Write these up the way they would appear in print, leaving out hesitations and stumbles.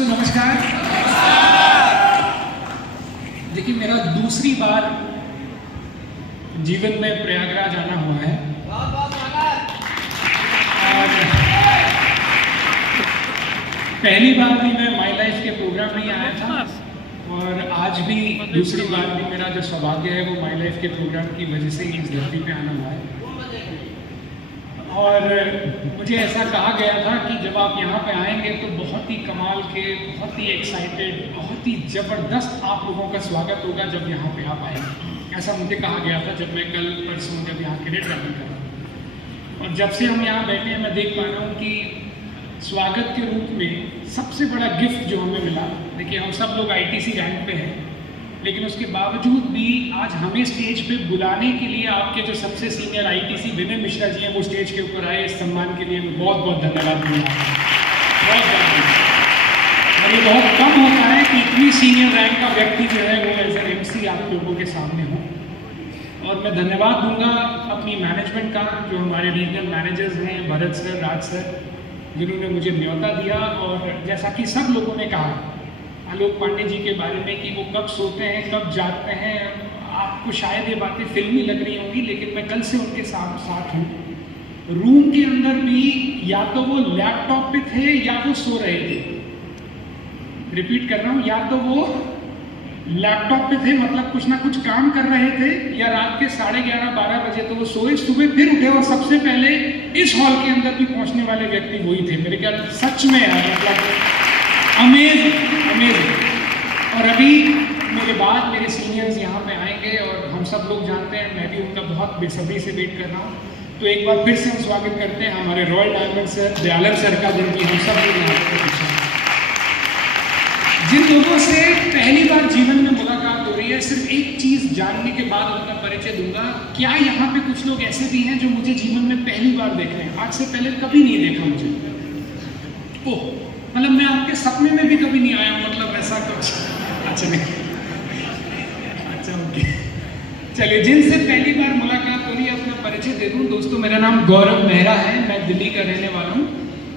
दोस्तों नमस्कार। देखिए मेरा दूसरी बार जीवन में प्रयागराज आना हुआ है और पहली बार भी मैं माई लाइफ के प्रोग्राम में आया था और आज भी दूसरी बार भी मेरा जो सौभाग्य है वो माई लाइफ के प्रोग्राम की वजह से इस धरती पे आना हुआ है। और मुझे ऐसा कहा गया था कि जब आप यहाँ पे आएंगे तो बहुत ही कमाल के, बहुत ही एक्साइटेड, बहुत ही ज़बरदस्त आप लोगों का स्वागत होगा जब यहाँ पे आप आएंगे। ऐसा मुझे कहा गया था जब मैं कल परसों जब यहाँ के लिए ट्रैवल कर रहा हूँ। और जब से हम यहाँ बैठे हैं मैं देख पा रहा हूँ कि स्वागत के रूप में सबसे बड़ा गिफ्ट जो हमें मिला, देखिए हम सब लोग ITC रैंक पे हैं, लेकिन उसके बावजूद भी आज हमें स्टेज पे बुलाने के लिए आपके जो सबसे सीनियर ITC विनय मिश्रा जी हैं वो स्टेज के ऊपर आए। इस सम्मान के लिए मैं बहुत बहुत धन्यवाद दूंगा। और ये बहुत कम होता है कि इतनी सीनियर रैंक का व्यक्ति जो है वो एज एन MC आप लोगों के सामने हो। और मैं धन्यवाद दूंगा अपनी मैनेजमेंट का, जो हमारे रीजनल मैनेजर्स हैं भरत सर, राज सर, जिन्होंने मुझे न्योता दिया। और जैसा कि सब लोगों ने कहा आलोक पांडे जी के बारे में कि वो कब सोते हैं कब जागते हैं, आपको शायद ये बातें फिल्मी लग रही होंगी, लेकिन मैं कल से उनके साथ हूँ। रूम के अंदर भी या तो वो लैपटॉप पे थे या वो सो रहे थे। रिपीट कर रहा हूँ, या तो वो लैपटॉप पे थे मतलब कुछ ना कुछ काम कर रहे थे, या रात के 11:30-12 बजे तो वो सोए, सुबह फिर उठे और सबसे पहले इस हॉल के अंदर भी पहुंचने वाले व्यक्ति वही थे। मेरे ख्याल सच में यार मतलब अमेजिंग। और अभी मेरे बाद मेरे सीनियर्स यहाँ पे आएंगे और हम सब लोग जानते हैं, मैं भी उनका बहुत बेसब्री से वेट कर रहा हूँ। तो एक बार फिर से हम स्वागत करते हैं हमारे royal diamond sir, Dayalan sir का, जिनकी हम सब लोग यहाँ पे पूछे। जिन लोगों से पहली बार जीवन में मुलाकात हो रही है, सिर्फ एक चीज जानने के बाद उनका परिचय दूंगा। क्या यहाँ पे कुछ लोग ऐसे भी हैं जो मुझे जीवन में पहली बार देख रहे हैं? आज से पहले कभी नहीं देखा मुझे। ओह, मतलब मैं आपके सपने में भी कभी नहीं आया, मतलब ऐसा कुछ। अच्छा नहीं, अच्छा ओके, चलिए जिनसे पहली बार मुलाकात हो रही है अपना परिचय दे दूं। दोस्तों मेरा नाम गौरव मेहरा है, मैं दिल्ली का रहने वाला हूँ।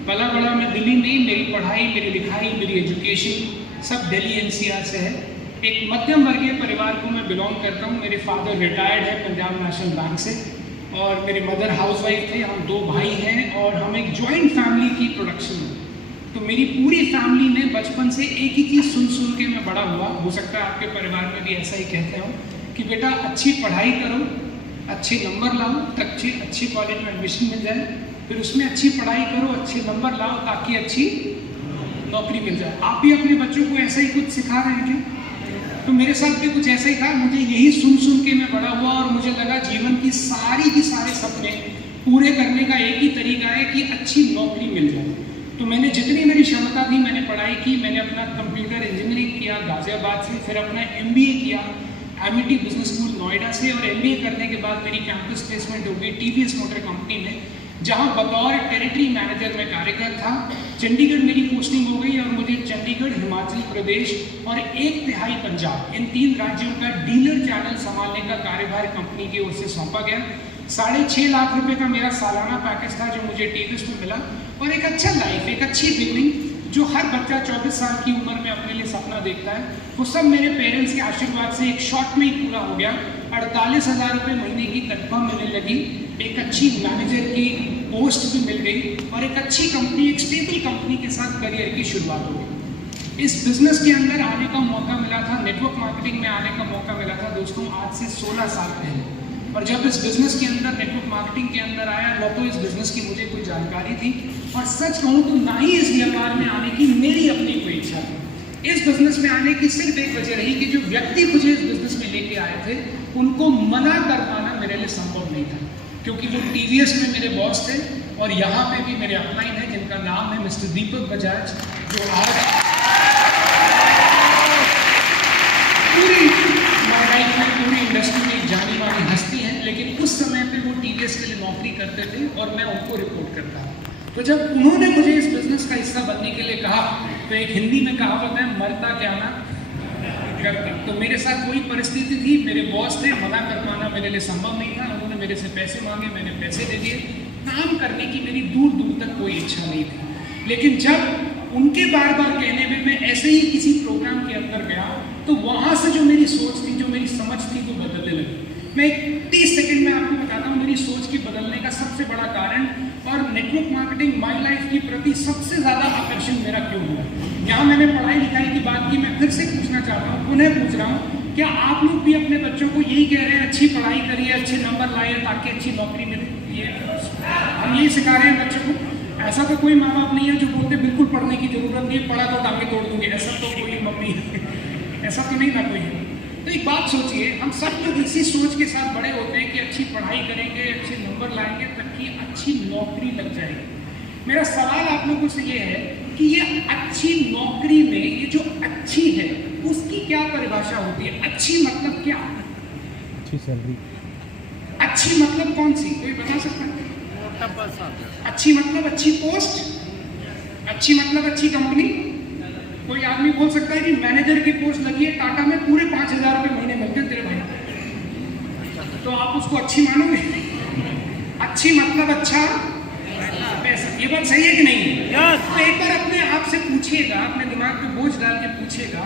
पला बड़ा मैं दिल्ली में, मेरी पढ़ाई, मेरी लिखाई, मेरी एजुकेशन सब दिल्ली NCR से है। एक मध्यम वर्गीय परिवार को मैं बिलोंग करता हूँ। मेरे फादर रिटायर्ड है पंजाब नेशनल बैंक से और मेरे मदर हाउसवाइफ थे। हम 2 भाई हैं और हम एक जॉइंट फैमिली की प्रोडक्शन है। तो मेरी पूरी फैमिली ने बचपन से एक ही चीज़ सुन के मैं बड़ा हुआ। हो सकता है आपके परिवार में भी ऐसा ही कहते हो कि बेटा अच्छी पढ़ाई करो, अच्छे नंबर लाओ, अच्छे कॉलेज में एडमिशन मिल जाए, फिर उसमें अच्छी पढ़ाई करो, अच्छे नंबर लाओ ताकि अच्छी नौकरी मिल जाए। आप भी अपने बच्चों को ऐसा ही कुछ सिखा रहे हैं क्या? तो मेरे साथ भी कुछ ऐसा ही था। मुझे यही सुन के मैं बड़ा हुआ और मुझे लगा जीवन की सारे सपने पूरे करने का एक ही तरीका है कि अच्छी नौकरी मिल जाए। तो मैंने जितनी मेरी क्षमता थी मैंने पढ़ाई की। मैंने अपना कंप्यूटर इंजीनियरिंग किया गाजियाबाद से, फिर अपना MBA किया MIT बिजनेस स्कूल नोएडा से, और MBA करने के बाद मेरी कैंपस प्लेसमेंट हो गई TVS मोटर कंपनी में, जहां बतौर टेरिटरी मैनेजर में कार्यरत था। चंडीगढ़ मेरी पोस्टिंग हो गई और मुझे चंडीगढ़, हिमाचल प्रदेश और 1/3 पंजाब, इन 3 राज्यों का डीलर चैनल संभालने का कार्यभार कंपनी की ओर से सौंपा गया। 6.5 लाख रुपए का मेरा सालाना पैकेज था जो मुझे TVS में मिला, और एक अच्छा लाइफ, एक अच्छी बिगनिंग जो हर बच्चा 24 साल की उम्र में अपने लिए सपना देखता है, वो सब मेरे पेरेंट्स के आशीर्वाद से एक शॉट में ही पूरा हो गया। 48,000 रुपये महीने की तनख्वाह मिलने लगी, एक अच्छी मैनेजर की पोस्ट भी मिल गई और एक अच्छी कंपनी, एक स्टेबल कंपनी के साथ करियर की शुरुआत हो गई। इस बिजनेस के अंदर आने का मौका मिला था, नेटवर्क मार्केटिंग में आने का मौका मिला था दोस्तों आज से 16 साल पहले। और जब इस बिजनेस के अंदर, नेटवर्क मार्केटिंग के अंदर आया, न तो इस बिजनेस की मुझे कोई जानकारी थी, और सच कहूँ तो ना ही इस व्यापार में आने की मेरी अपनी कोई इच्छा थी। इस बिजनेस में आने की सिर्फ एक वजह रही कि जो व्यक्ति मुझे इस बिजनेस में लेके आए थे उनको मना कर पाना मेरे लिए संभव नहीं था, क्योंकि वो TVS में मेरे बॉस थे और यहाँ पे भी मेरे अपलाइन है जिनका नाम है मिस्टर दीपक बजाज, जो आज पूरी लाइफ में पूरी इंडस्ट्री में जानी मानी हस्ती है। लेकिन उस समय पे वो TVS के लिए नौकरी करते थे और मैं उनको रिपोर्ट करता था। तो जब उन्होंने मुझे इस बिजनेस का हिस्सा बनने के लिए कहा, तो एक हिंदी में कहावत है, मरता क्या ना करता। तो मेरे साथ वही परिस्थिति थी। मेरे बॉस थे, मना कर पाना मेरे लिए संभव नहीं था। उन्होंने मेरे से पैसे मांगे, मैंने पैसे दे दिए। काम करने की मेरी दूर दूर तक कोई इच्छा नहीं थी। लेकिन जब उनके बार बार कहने में मैं अंदर गया तो वहां से जो मेरी सोच थी, जो मेरी समझ थी, वो बदलने लगी। मैं 30 सेकंड में आपको बताता हूँ मेरी सोच के बदलने का सबसे बड़ा कारण और नेटवर्क मार्केटिंग माई लाइफ के प्रति सबसे ज्यादा आकर्षण मेरा क्यों हुआ। यहाँ मैंने पढ़ाई लिखाई की बात की, मैं फिर से पूछना चाहता हूँ, पुनः पूछ रहा हूँ, क्या आप लोग भी अपने बच्चों को यही कह रहे हैं अच्छी पढ़ाई करिए, अच्छे नंबर लाइए ताकि अच्छी नौकरी मिले? ये हम यही सिखा रहे हैं बच्चों को? ऐसा तो कोई माँ बाप नहीं है जो बोलते बिल्कुल पढ़ने की जरूरत नहीं, पढ़ा तो टांगे तोड़ दूंगे, ऐसा तो कोई मम्मी ऐसा तो नहीं ना कोई है। तो एक बात सोचिए, हम सब लोग इसी सोच के साथ बड़े होते हैं कि अच्छी पढ़ाई करेंगे, अच्छे नंबर लाएंगे ताकि अच्छी नौकरी लग जाएगी। मेरा सवाल आप लोगों से ये है कि ये अच्छी नौकरी में ये जो अच्छी है उसकी क्या परिभाषा होती है? अच्छी मतलब क्या? अच्छी सैलरी। अच्छी मतलब कौन सी, कोई बता सकता है? अच्छी मतलब अच्छी पोस्ट, अच्छी मतलब अच्छी कंपनी। कोई आदमी बोल सकता है कि मैनेजर की पोस्ट लगी है टाटा में, पूरे 5,000 रुपये महीने मिलते हैं तेरे भाई, तो आप उसको अच्छी मानोगे? अच्छी मतलब अच्छा पैसा, ये बात सही है कि नहीं? तो एक बार अपने आप से पूछिएगा, अपने दिमाग पे बोझ डाल के पूछिएगा,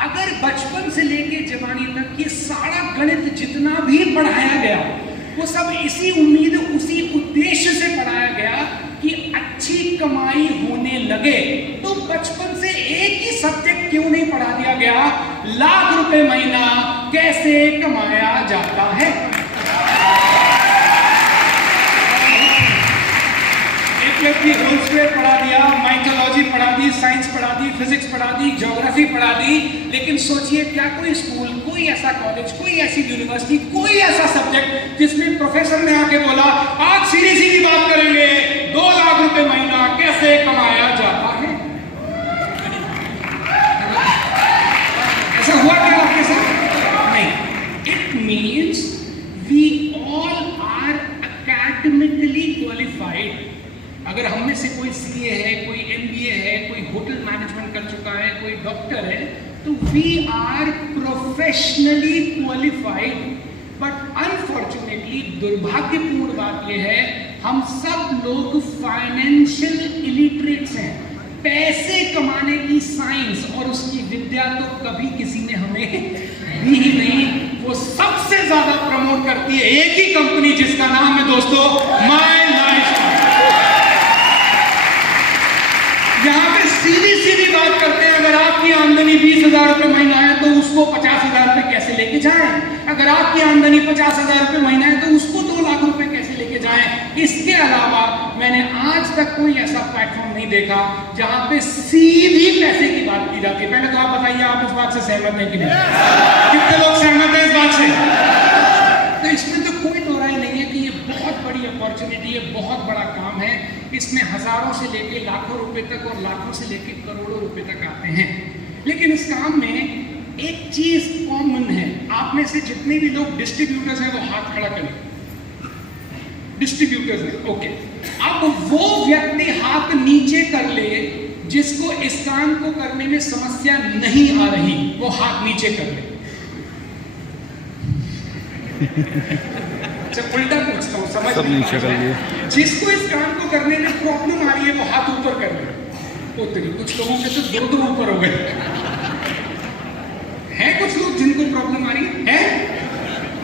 अगर बचपन से लेके जवानी तक ये सारा गणित जितना भी पढ़ाया गया वो सब इसी उम्मीद, उसी उद्देश्य से पढ़ाया गया कि अच्छी कमाई होने लगे, तो बचपन से एक ही सब्जेक्ट क्यों नहीं पढ़ा दिया गया? लाख रुपए महीना कैसे कमाया जाता है। होलस्क्वायर पढ़ा दिया, माइथोलॉजी पढ़ा दी, साइंस पढ़ा दी, फिजिक्स पढ़ा दी, ज्योग्राफी पढ़ा दी, लेकिन सोचिए क्या कोई स्कूल, कोई ऐसा कॉलेज, कोई ऐसी यूनिवर्सिटी, कोई ऐसा सब्जेक्ट जिसमें प्रोफेसर ने आके बोला आज सीधी सीधी बात करेंगे 2 लाख रुपए महीना कैसे कमाया जाता है? ऐसा हुआ क्या आपके साथ? नहीं। It means we all are academically qualified. अगर हम में से कोई सीए है, कोई एमबीए है, कोई होटल मैनेजमेंट कर चुका है, कोई डॉक्टर है, तो we are professionally qualified. But unfortunately दुर्भाग्यपूर्ण बात यह है हम सब लोग फाइनेंशियल इलिटरेट्स हैं। पैसे कमाने की साइंस और उसकी विद्या तो कभी किसी ने हमें दी ही नहीं। वो सबसे ज्यादा प्रमोट करती है एक ही कंपनी जिसका नाम है दोस्तों माई लाइफ। यहाँ पे सीधी सीधी बात करते हैं, अगर आपकी आमदनी 20,000 रुपए महीना है तो उसको 50,000 रुपए कैसे लेके जाएं? अगर आपकी आमदनी 50,000 रुपए महीना है तो उसको 2 लाख रुपए कैसे लेके जाएं? इसके अलावा मैंने आज तक कोई ऐसा प्लेटफॉर्म नहीं देखा जहां पे सीधी पैसे की बात की जाती है। पहले तो आप बताइए, आप इस बात से सहमत हैं कि नहीं? कितने लोग सहमत हैं इस बात से? तो इसमें तो कोई दो राय नहीं है कि ये बहुत बड़ी अपॉर्चुनिटी है, बहुत बड़ा काम है। इसमें हजारों से लेके लाखों रुपए तक और लाखों से लेके करोड़ों रुपए तक आते हैं। लेकिन इस काम में एक चीज कॉमन है। आप में से जितने भी लोग डिस्ट्रीब्यूटर्स हैं वो हाथ खड़ा करें। डिस्ट्रीब्यूटर्स हैं, ओके। अब वो व्यक्ति हाथ नीचे कर ले जिसको इस काम को करने में समस्या नहीं आ रही, वो हाथ नीचे कर ले। अच्छा, उल्टा पूछता हूँ, समझ सब नीचे कर लिए। जिसको इस काम को करने में प्रॉब्लम आ रही है वो हाथ ऊपर कर ले। उतनी कुछ लोगों के तो दो ऊपर हो गए हैं। कुछ लोग जिनको प्रॉब्लम आ रही है?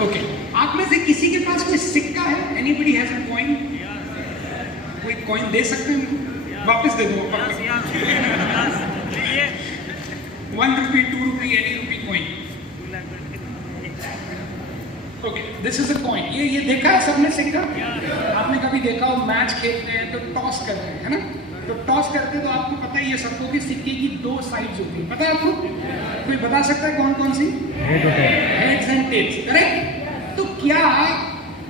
ओके। आप में से किसी के पास कोई सिक्का है? Anybody has a coin? कोई कॉइन दे सकते हैं? वापस दे दो। 1 rupee, 2 rupee, any rupee coin. Okay, this is a coin. ये देखा है सबने सिक्का? आपने कभी देखा हो मैच खेलते हैं तो टॉस करते हैं, है ना? तो टॉस करते तो आपको पता ही है सबको कि सिक्के की 2 साइड्स होती है। पता है आपको? कोई बता सकता है कौन कौन सी? Heads and tails, correct? तो क्या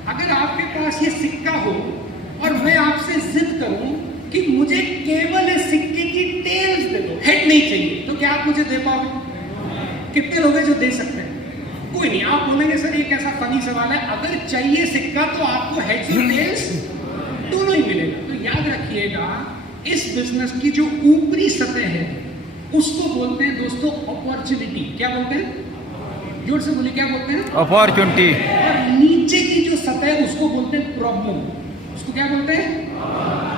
अगर आपके पास ये सिक्का हो और मैं आपसे जिद करूं कि मुझे केवल इस सिक्के की टेल्स दे दो, हेड नहीं चाहिए, तो क्या आप मुझे दे पाओगे? कितने लोग हैं जो दे सकते हैं? कोई नहीं। आप बोलेंगे सर ये कैसा फनी सवाल है, अगर चाहिए सिक्का तो आपको हेड्स और टेल्स दोनों ही मिलेगा। तो याद रखिएगा, इस बिजनेस की जो ऊपरी सतह है उसको बोलते हैं दोस्तों अपॉर्चुनिटी। क्या बोलते हैं? जोर से बोलिए, क्या बोलते हैं? अपॉर्चुनिटी। और नीचे की जो सतह है उसको बोलते हैं प्रॉब्लम। उसको क्या बोलते हैं?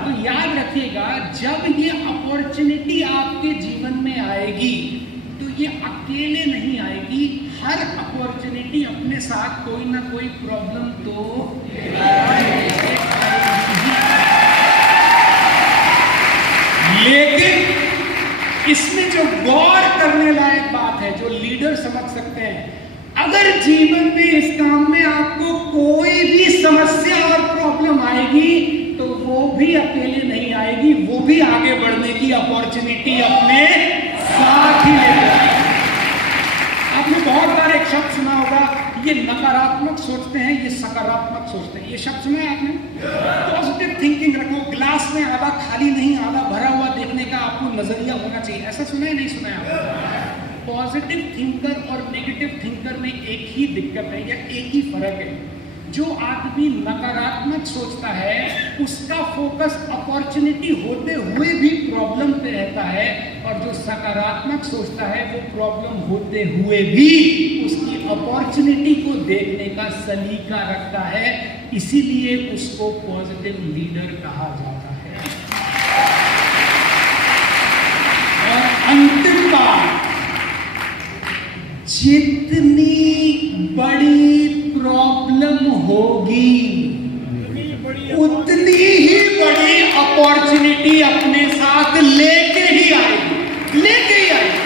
तो याद रखिएगा, जब ये अपॉर्चुनिटी आपके जीवन में आएगी तो ये अकेले नहीं आएगी, हर अपॉर्चुनिटी अपने साथ कोई ना कोई प्रॉब्लम तो लेकिन इसमें जो गौर करने लायक बात है, जो लीडर समझ सकते हैं, अगर जीवन में इस काम में आपको कोई भी समस्या और प्रॉब्लम आएगी तो वो भी अकेले नहीं आएगी, वो भी आगे बढ़ने की अपॉर्चुनिटी अपने साथ ही लेकर आएगी। आपने बहुत बार एक शब्द सुना होगा, ये नकारात्मक सोचते हैं, ये सकारात्मक सोचते हैं। ये शब्द सुना है आपने? पॉजिटिव थिंकिंग रखो, ग्लास में आधा खाली नहीं आधा भरा हुआ देखने का आपको नजरिया होना चाहिए। ऐसा सुना है, नहीं सुना है आपने? पॉजिटिव थिंकर और नेगेटिव थिंकर में एक ही दिक्कत है या एक ही फर्क है। जो आदमी नकारात्मक सोचता है उसका फोकस अपॉर्चुनिटी होते हुए भी प्रॉब्लम पे रहता है, और जो सकारात्मक सोचता है वो प्रॉब्लम होते हुए भी उसकी अपॉर्चुनिटी को देखने का सलीका रखता है, इसीलिए उसको पॉजिटिव लीडर कहा जाता है। और अंतिम बात, जितनी बड़ी प्रॉब्लम होगी उतनी ही बड़ी अपॉर्चुनिटी अपने साथ लेके ही आएगी, लेके ही आएगी।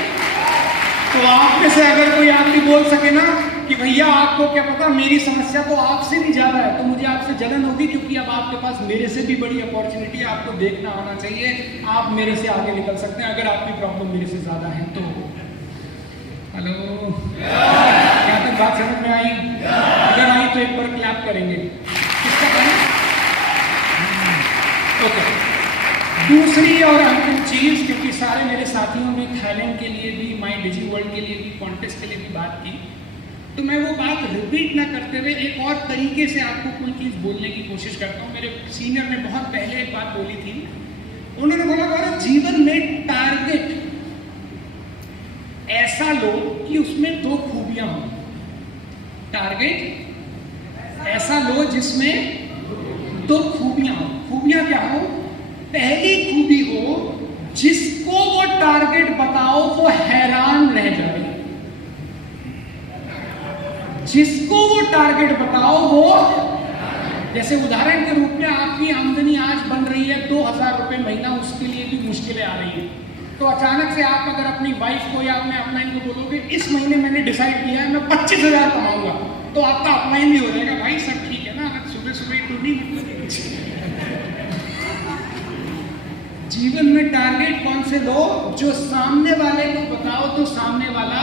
तो आप में से अगर कोई आदमी बोल सके ना कि भैया आपको क्या पता मेरी समस्या तो आपसे भी ज्यादा है, तो मुझे आपसे जलन होगी, क्योंकि अब आपके पास मेरे से भी बड़ी अपॉर्चुनिटी है, आपको देखना आना चाहिए, आप मेरे से आगे निकल सकते हैं अगर आपकी प्रॉब्लम मेरे से ज्यादा है तो। हेलो, क्या तक बात समझ में आई? अगर आई तो एक बार क्लैप करेंगे। किसका करें? ओके। दूसरी और अंतिम चीज, क्योंकि सारे मेरे साथियों ने थाईलैंड के लिए भी, माई डिजी वर्ल्ड के लिए भी, कॉन्टेस्ट के लिए भी बात की, तो मैं वो बात रिपीट ना करते हुए एक और तरीके से आपको कोई चीज बोलने की कोशिश करता हूँ। मेरे सीनियर ने बहुत पहले एक बात बोली थी, उन्होंने बोला गौरव, जीवन में टारगेट ऐसा लो कि उसमें दो खूबियां हो। टारगेट ऐसा लो जिसमें दो खूबियां हो। खूबियां क्या हो? पहली खूबी हो जिसको वो टारगेट बताओ वो हैरान रह जाए, जिसको वो टारगेट बताओ वो, जैसे उदाहरण के रूप में आपकी आमदनी आज बन रही है 2000 रुपए महीना, उसके लिए भी मुश्किलें आ रही है, तो अचानक से आप अगर अपनी वाइफ को या अपने अपलाइन को बोलोगे इस महीने मैंने डिसाइड किया है मैं 25,000 कमाऊंगा, तो आपका अपलाइन भी हो जाएगा, भाई सब ठीक है ना, अगर सुबह सुबह ही टूटी मतलब। जीवन में टारगेट कौन से लो? जो सामने वाले को बताओ तो सामने वाला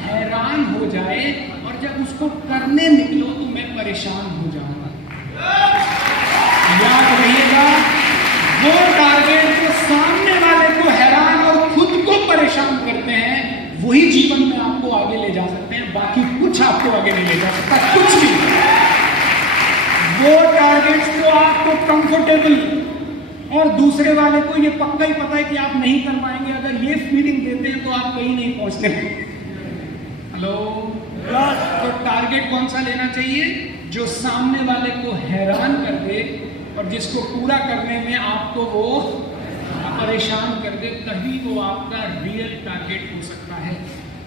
हैरान हो जाए, और जब उसको करने निकलो तो मैं परेशान हो जाऊंगा। याद रखिएगा, वो टारगेट जो सामने वाले को हैरान और खुद को परेशान करते हैं वही जीवन में आपको आगे ले जा सकते हैं, बाकी कुछ आपको आगे नहीं ले जा सकता, कुछ भी। वो टारगेट्स जो आपको कंफर्टेबल और दूसरे वाले को ये पक्का ही पता है कि आप नहीं कर पाएंगे, अगर ये फीलिंग देते हैं तो आप कहीं नहीं पहुंचते। हेलो, तो टारगेट कौन सा लेना चाहिए? जो सामने वाले को हैरान कर दे और जिसको पूरा करने में आपको वो परेशान कर दे, तभी वो आपका रियल टारगेट हो सकता है।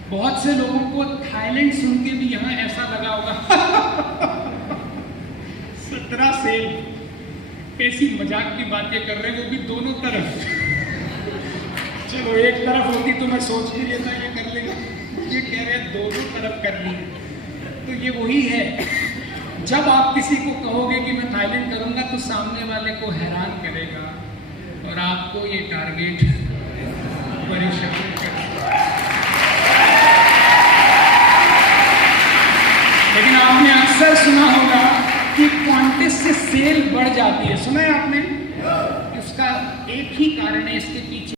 बहुत से लोगों को थाईलैंड सुन के भी यहाँ ऐसा लगा होगा 17 सेल, कैसी मजाक की बातें कर रहे हैं, वो भी दोनों तरफ। चलो एक तरफ होती तो मैं सोच भी लेता ये कर लेगा, ये कह रहे दोनों तरफ कर ली। तो ये वही है, जब आप किसी को कहोगे कि मैं थाईलैंड करूंगा तो सामने वाले को हैरान करेगा और आपको ये टारगेट परेशान करेगा। लेकिन आपने अक्सर सुना होगा कि कॉन्टेस्ट से सेल बढ़ जाती है, सुना है आपने? इसका एक ही कारण है, इसके पीछे